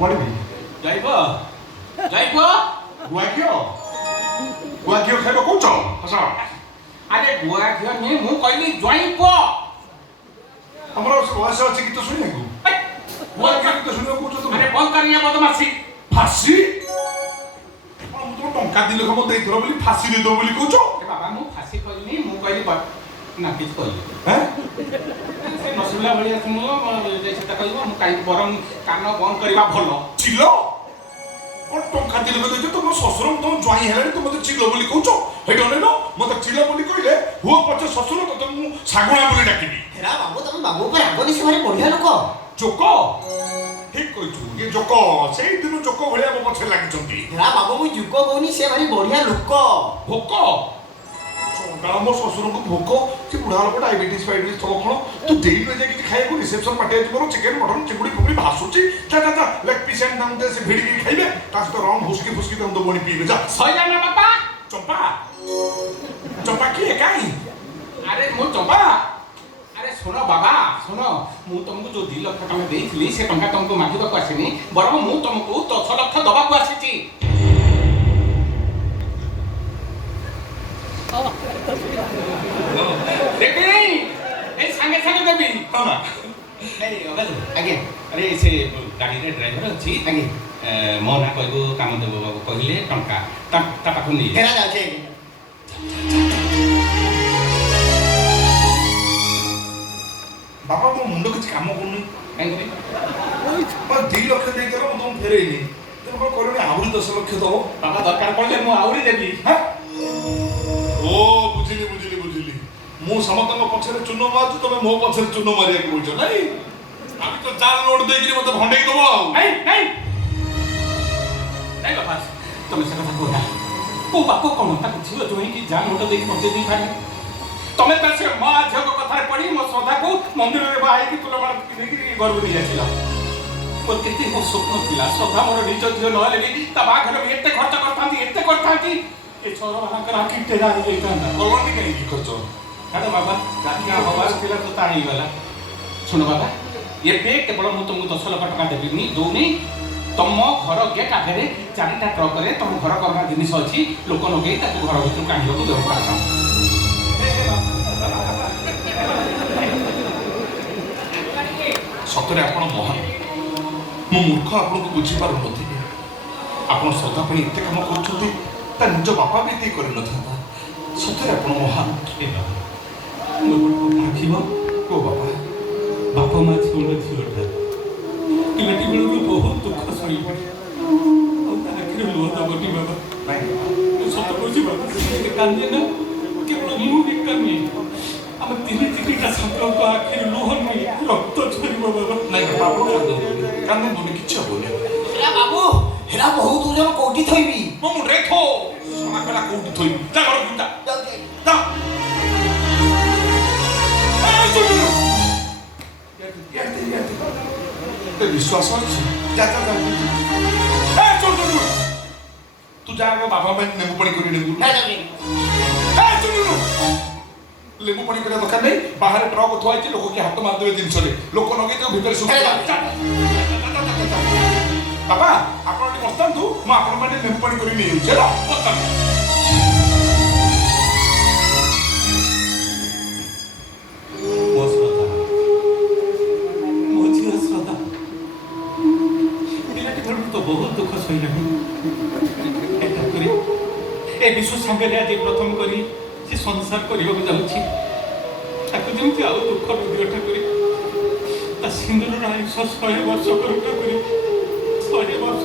କୁଆଡ଼େ ବି যাইব যাইব ଗୁଆ ଘିଅ ଖାଇବ କହୁଛ ଆସ আরে গুয়া ঘিଅ নি মু কইলি যাইব ଆମର ବୟସ ଅଛି ଗୀତ ଶୁଣିବାକୁ ଗୁଆ ଘିଅ ଗୀତ ଶୁଣିବାକୁ କହୁଛ আরে ତମେ বন্ধ করিয়া বদমাসি ফাঁসি ମୁଁ ତମ ଟଙ୍କା ଦି ଲକ୍ଷ ମତେ ଦେଇଥିଲ ବୋଲି ଫାঁସି ଦେଇଦେବ ବୋଲି କହୁଛ এ বাবা মু ফাঁসি কইলি মু কইলি না কিছু কইলি হ্যাঁ সে নসিলা ভলিয়া শুনো যে সেটা কইব মু কাই বরং কান বন্ধ করিবা ভালো চিଲ କ'ଣ ଟଙ୍କା ଦି ଲକ୍ଷ ଦେଇଛ ତମ ଶ୍ୱଶୁର ତମ ଜ୍ୱାଇଁ ହେଲାଣି ତୁ ମତେ ଚିଲ ବୋଲି କହୁଛ ହେଇଟି ଅନେଇଲ ମତେ ଚିଲ ବୋଲି କହିଲେ ହୁଅ ପଛେ ଶ୍ୱଶୁର ତତେ ମୁଁ ଶାଗୁଣା ବୋଲି ଡାକିବି ହେରା ବାବୁ ତମ ବାବୁ ଉପରେ ରାଗନି ସେ ଭାରି ବଢିଆ ଲୋକ ଜୋକ ଠିକ କହିଛୁ ଇଏ ଜୋକ ସେଇଦିନ ଜୋକ ଭଳିଆ ମୋ ପଛରେ ଲାଗିଛନ୍ତି ହେରା ବାବୁ ମୁଁ ଯୁଗ କହୁନି ସେ ଭାରି ବଢିଆ ଲୋକ ଭୋକ ଚଣ୍ଡାଳ ମୋ ଶ୍ୱଶୁରଙ୍କୁ ଭୋକ ସେ ବୁଢ଼ା ଲୋକ ଡାଇବେଟିସ୍ ଫାଇବେଟିସ୍ ଥବ କ'ଣ ତୁ ଦେଇନୁ ଯାଇ କିଛି ଖାଇବାକୁ ରିସେପସନ୍ ପାର୍ଟି ଆଜି ମୋର ଚିକେନ୍ ମଟନ୍ ଚିଙ୍ଗୁଡ଼ି ଫୁଙ୍ଗୁଡ଼ି ଭାସୁଛି ଯା ଲେଗ୍ ପିସ୍ ଆଣି ତାଙ୍କୁ ଦେ ସେ ଭିଡ଼ିକି ଖାଇବେ ତା ସହିତ ରମ୍ ଭୁସ୍କି ଫୁସ୍କି ତାଙ୍କୁ ଦବୁ ଆଣି ପିଇବେ ଯା সইলা না বাবা ଚମ୍ପା ଚମ୍ପା କିଏ କାହିଁ আরে মু চম্পা আরে শোনো বাবা শোনো মু তোমাকে যে 2 লক্ষ টাকা দেইছিলি সে টাকা তোমাকে মাগিବାକୁ আসিনি বরং মু তোমাকে 10 লক্ষ দବାକୁ আসিছি দেখবি এই সাঙ্গে সাঙ্গে দেবি ହଁ ନା এই অগাজু আগে আরে সে গাড়িরে ড্রাইভর ଅଛି আগে ମୋ ନା କହିବୁ କାମ ଦେବ ବାବୁ କହିଲେ ଟଙ୍କା ତା ପାଖକୁ ନେଇ ହେରା ଯାଉଛି ବାବା ମୋ ମୁଣ୍ଡ କିଛି କାମ କରୁନି କାହିଁକି ମୋର 2 ଲକ୍ଷ ଦେଇଦେଲ ମୁଁ ତମକୁ ଫେରେଇନି ତେଣୁ କ'ଣ କରିବି ଆହୁରି 10 ଲକ୍ଷ ଦବ ବାବା ଦରକାର ପଡ଼ିଲେ ମୁଁ ଆହୁରି ଦେବି ହଁ ଓ ବୁଝିଲି ମୁଁ ସମସ୍ତଙ୍କ ପଛରେ ଚୂନ ମାରୁଛୁ ତମେ ମୋ ପଛରେ ଚୂନ ମାରିବାକୁ କହୁଛ ନାଇଁ ଆମେ ତ ଚାଲ ନୋଟ ଦେଇକିରି ମତେ ଭଣ୍ଡେଇ ଦବ ଆଉ ନାଇଁ ନାଇଁ ନାଇଁ ବାବା ତମେ ସେ କଥା କୁହ କୋଉ ବାପ କ'ଣ ତାକୁ ଝିଅ ଜୋଇଁକି ଯା ନୋଟ ଦେଇକି ବଞ୍ଚେଇ ଦେଇପାରିବେ ତମେ ତା ସେ ମା ଝିଅଙ୍କ କଥାରେ ପଡ଼ି ମୋ ଶ୍ରଦ୍ଧାକୁ ମନ୍ଦିରରେ ବାହା ହେଇକି ଫୁଲମାଳ ପିନ୍ଧିକି ଘରକୁ ନେଇ ଆସିଲ ମୋର କେତେ ମୋ ସ୍ୱପ୍ନ ଥିଲା ଶ୍ରଦ୍ଧା ମୋର ନିଜ ଝିଅ ନହେଲେ ବି ତା ବାହାଘର ବି ଏତେ ଖର୍ଚ୍ଚ କରିଥାନ୍ତି ଏ ଛଅମାନଙ୍କର ଆଖି ଟେରା ହେଇଯାଇଥାନ୍ତା କଲନ୍ତି କାହିଁକି ଖର୍ଚ୍ଚ ଛାଡ଼ ବାବା ଯାହା ହବାର ଥିଲା ତ ତା ହେଇଗଲା ଶୁଣ ବାବା ଏବେ କେବଳ ମୁଁ ତୁମକୁ 10 ଲକ୍ଷ ଟଙ୍କା ଦେବିନି ଦଉନି ତମ ଘର ଗେଟ୍ ଆଗରେ 4ଟା ଟ୍ରକରେ ତମ ଘର କରଣା ଜିନିଷ ଅଛି ଲୋକ ଲଗେଇ ତାକୁ ଘର ଭିତରକୁ ଆଣିବାକୁ ବ୍ୟବସ୍ଥା କର ସତରେ ଆପଣ ମହାନ ମୁଁ ମୂର୍ଖ ଆପଣଙ୍କୁ ବୁଝିପାରୁନଥିଲି ଆପଣ ଶ୍ରଦ୍ଧା ପାଇଁ ଏତେ କାମ କରୁଛନ୍ତି ତା ନିଜ ବାପା ବି ଏତେ କରିନଥାନ୍ତା ସତରେ ଆପଣ ମହାନ ଆଖିବ ଓ ବାପା ବାପା ମା ଝିଅର ଝିଅଟା ପିଲାଟି ବେଳରୁ ବହୁତ ଦୁଃଖ ସହିପାରେ ଆଉ ତା ଆଖିରେ ଲୁହ ଦେବନି ବାବା ସତ କହୁଛି ବାବା କାନ୍ଦେ ନା କେବଳ ମୁଁ ବି କାନ୍ଦେ ଆମ 3ଟା ଛାତ୍ରଙ୍କ ଆଖିରେ ଲୁହ ନୁହେଁ ରକ୍ତ ଝରିବ ବାବା ନାଇଁ ବାପା ଆପଣ କାନ୍ଦନ୍ତୁନି କିଛି ହବନି ହେରା ବାବୁ ହେରା ବହୁତ ଓଜନ କୋଉଠି ଥୋଇବି ମୋ ମୁଣ୍ଡରେ ଥୋ ସଣା କଲା କୋଉଠି ଥୋଇବି ଯା ଘର ଭିତର ଯାଉଛି ଯା विश्वास जा तू जा बाबा लेबू पानी कर लेबू पानी कर दरकार नहीं बाहर ट्रक थुआ लोक के हाथ मारदेवे जिनस लोक लगे भीतर बाबा आप बसतु मुझे लेबू पानी कर बहुत दुख सही विश्व सागर आज प्रथम करी से संसार करने जाऊँगी जमी आउ दुख विरोध कर सिंदूर आयुष 100 वर्ष कर 100 वर्ष